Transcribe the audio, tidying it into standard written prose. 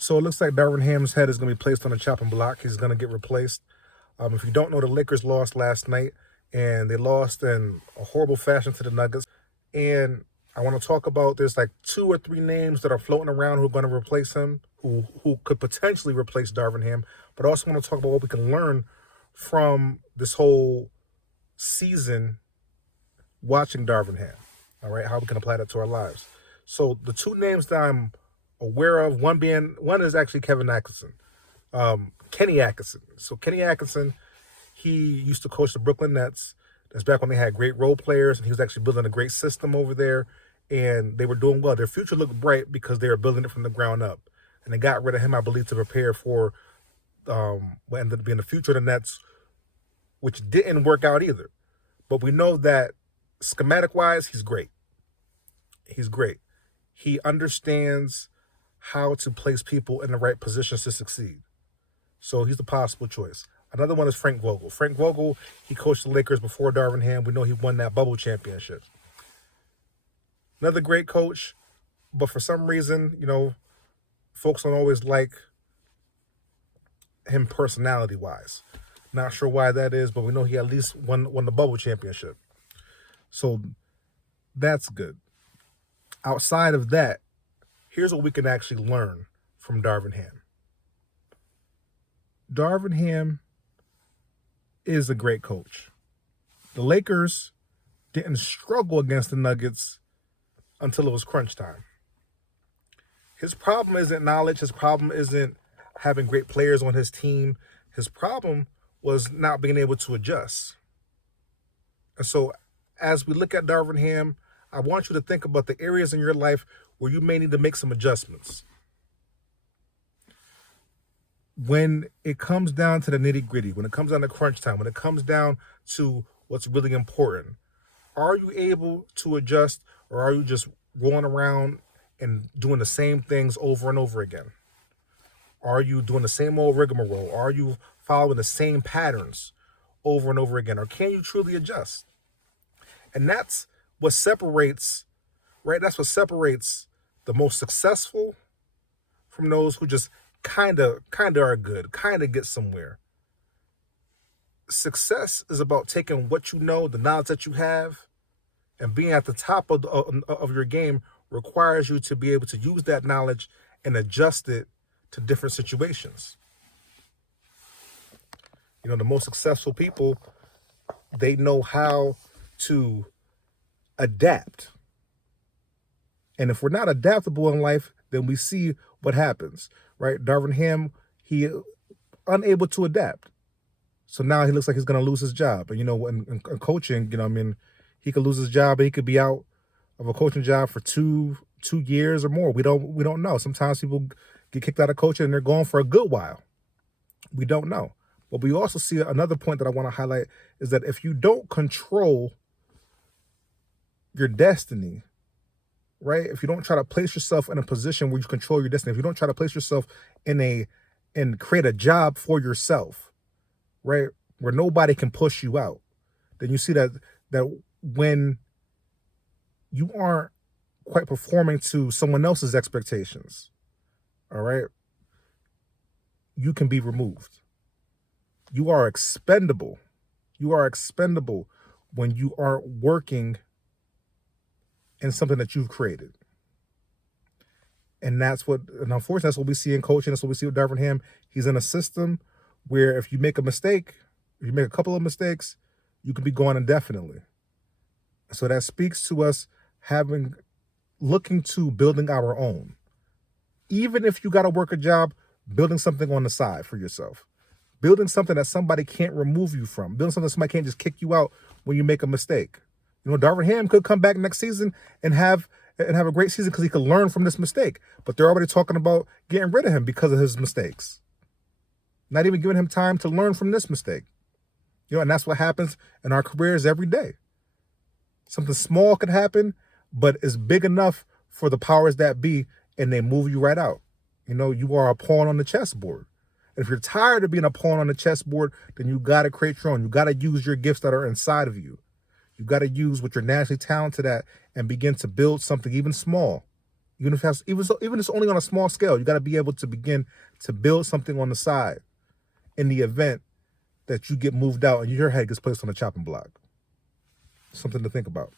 So it looks like Darvin Ham's head is going to be placed on a chopping block. He's going to get replaced. If you don't know, the Lakers lost last night, and they lost in a horrible fashion to the Nuggets. And I want to talk about there's like 2 or 3 names that are floating around who are going to replace him, who could potentially replace Darvin Ham. But I also want to talk about what we can learn from this whole season watching Darvin Ham. All right, how we can apply that to our lives. So the 2 names that I'm aware of, one is actually Kenny Atkinson. So Kenny Atkinson, he used to coach the Brooklyn Nets. That's back when they had great role players, and he was actually building a great system over there, and they were doing well. Their future looked bright because they were building it from the ground up. And they got rid of him, I believe, to prepare for what ended up being the future of the Nets, which didn't work out either. But we know that schematic-wise, he's great. He's great. He understands how to place people in the right positions to succeed. So he's the possible choice. Another one is Frank Vogel. Frank Vogel, he coached the Lakers before Darvin Ham. We know he won that bubble championship. Another great coach, but for some reason, folks don't always like him personality-wise. Not sure why that is, but we know he at least won the bubble championship. So that's good. Outside of that, here's what we can actually learn from Darvin Ham. Darvin Ham is a great coach. The Lakers didn't struggle against the Nuggets until it was crunch time. His problem isn't knowledge. His problem isn't having great players on his team. His problem was not being able to adjust. And so as we look at Darvin Ham, I want you to think about the areas in your life where you may need to make some adjustments. When it comes down to the nitty-gritty, when it comes down to crunch time, when it comes down to what's really important, are you able to adjust, or are you just rolling around and doing the same things over and over again? Are you doing the same old rigmarole? Are you following the same patterns over and over again? Or can you truly adjust? And that's what separates, right? That's what separates the most successful from those who just kind of are good, kind of get somewhere. Success is about taking what you know, the knowledge that you have, and being at the top of your game requires you to be able to use that knowledge and adjust it to different situations. The most successful people, they know how to adapt. And if we're not adaptable in life, then we see what happens, right? Darvin Ham, he unable to adapt. So now he looks like he's going to lose his job. And, in coaching, he could lose his job, and he could be out of a coaching job for two years or more. We don't know. Sometimes people get kicked out of coaching and they're gone for a good while. We don't know. But we also see another point that I want to highlight is that if you don't control your destiny, right? If you don't try to place yourself in a position where you control your destiny, if you don't try to place yourself and create a job for yourself, right, where nobody can push you out, then you see that when you aren't quite performing to someone else's expectations, all right, you can be removed. You are expendable. You are expendable when you aren't working in something that you've created. And unfortunately, that's what we see in coaching. That's what we see with Darvin Ham. He's in a system where if you make a mistake, if you make a couple of mistakes, you can be gone indefinitely. So that speaks to us looking to building our own. Even if you got to work a job, building something on the side for yourself. Building something that somebody can't remove you from. Building something that somebody can't just kick you out when you make a mistake. Darvin Ham could come back next season and have a great season because he could learn from this mistake. But they're already talking about getting rid of him because of his mistakes. Not even giving him time to learn from this mistake. And that's what happens in our careers every day. Something small could happen, but it's big enough for the powers that be, and they move you right out. You are a pawn on the chessboard. And if you're tired of being a pawn on the chessboard, then you got to create your own. You got to use your gifts that are inside of you. You got to use what you're naturally talented at and begin to build something even small, Even if it's only on a small scale, you got to be able to begin to build something on the side in the event that you get moved out and your head gets placed on a chopping block. Something to think about.